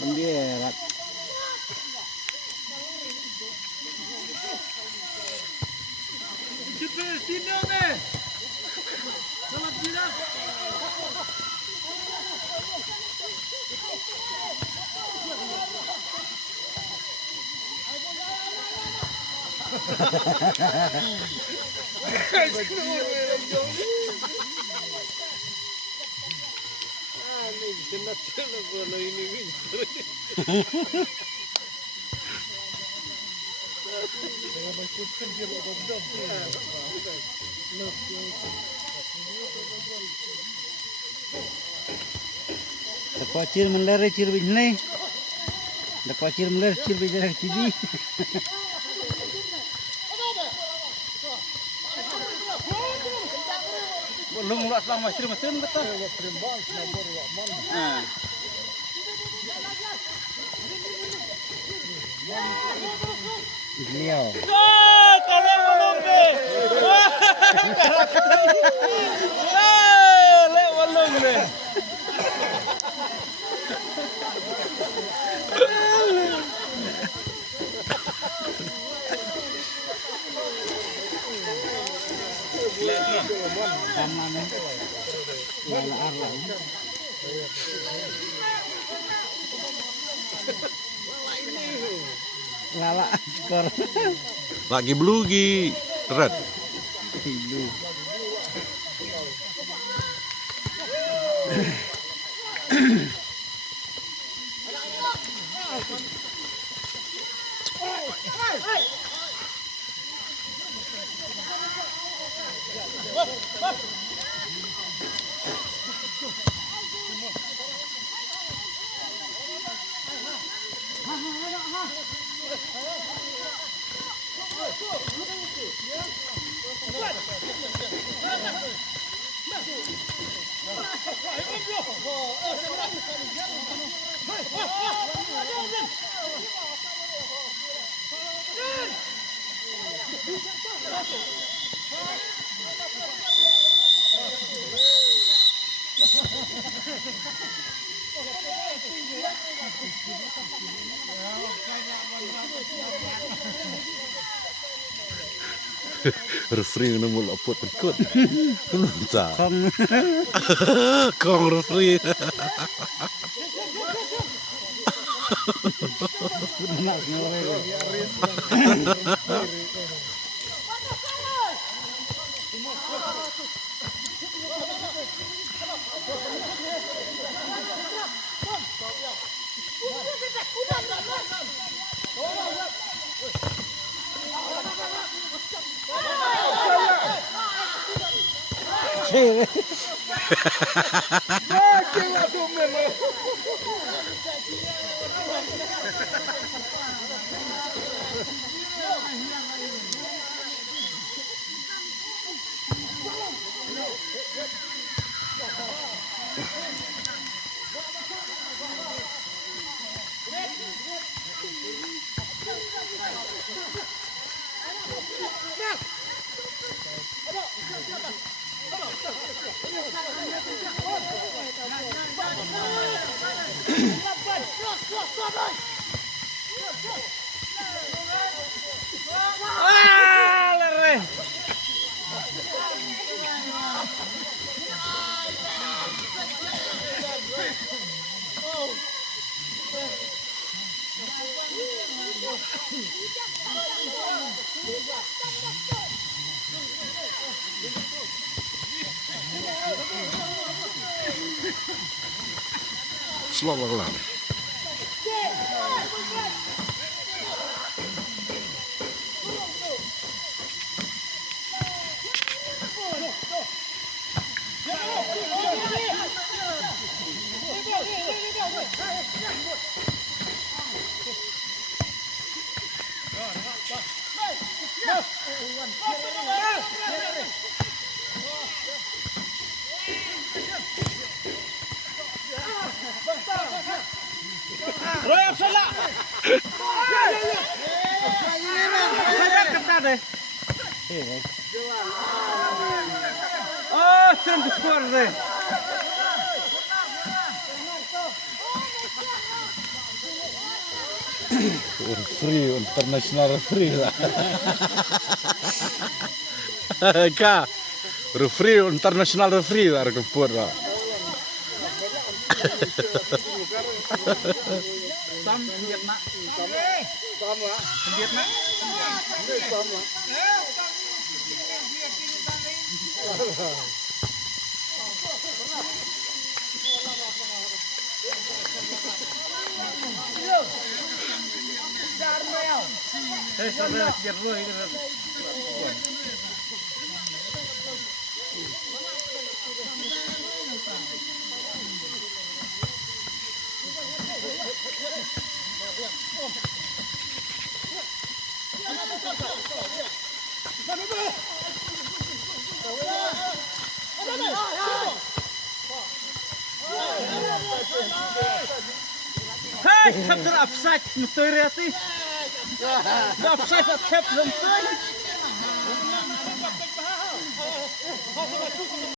Bendera. Kuacir menler cir bijne. Da kuacir menler cir bijne cibi. Belum enggak selang masir-masir betul. Nah. Beliau. Kalau belum deh. Belum deh. Lala skor. Lagi blugi red. Referee nemu lapot ikut. Kenapa? Kong referee. Selamat malam. Royak salah. Saya kata deh. Oh, sendiri deh. Free, international free lah. Kak, referee international referee lah keput lah. Sam biar nak. Sam lah. Biar nak. Sam lah. Saudara biar lu itu. Hei, kapten offside, betul ya sih? Offside, tap,